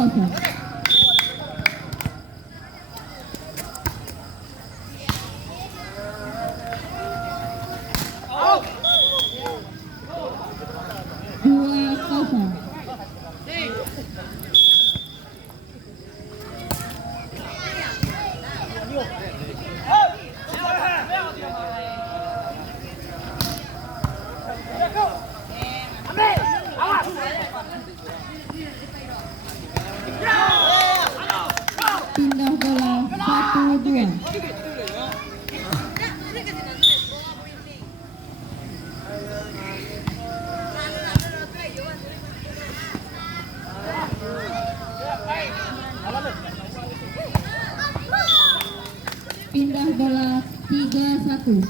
kosong. Dua kosong. Pindah bola 1-2. Pindah bola 3-1.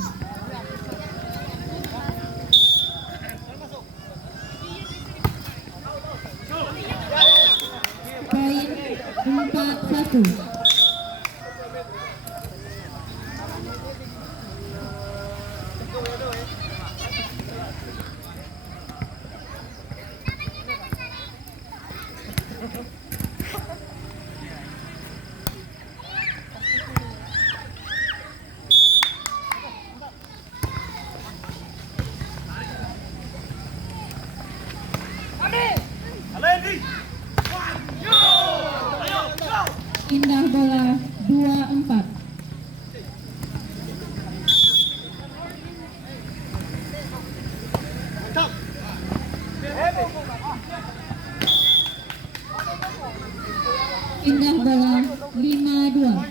Poin 4-1. Pindah bola 2-4. Pindah bola 5-2.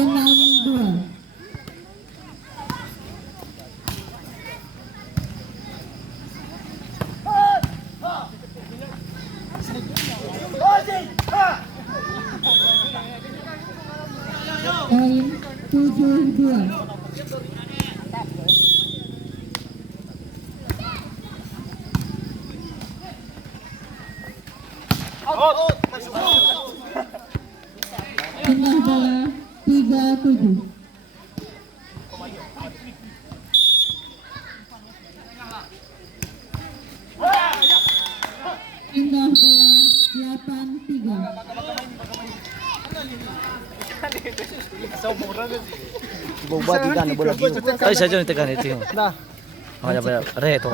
Enam dua. Poin 7-2. Pindah bola 3-7. Pindah bola 8-3. Boba di bola. Ay, sa dyan, tekan ito yung. Dah. Makanya banyak reto.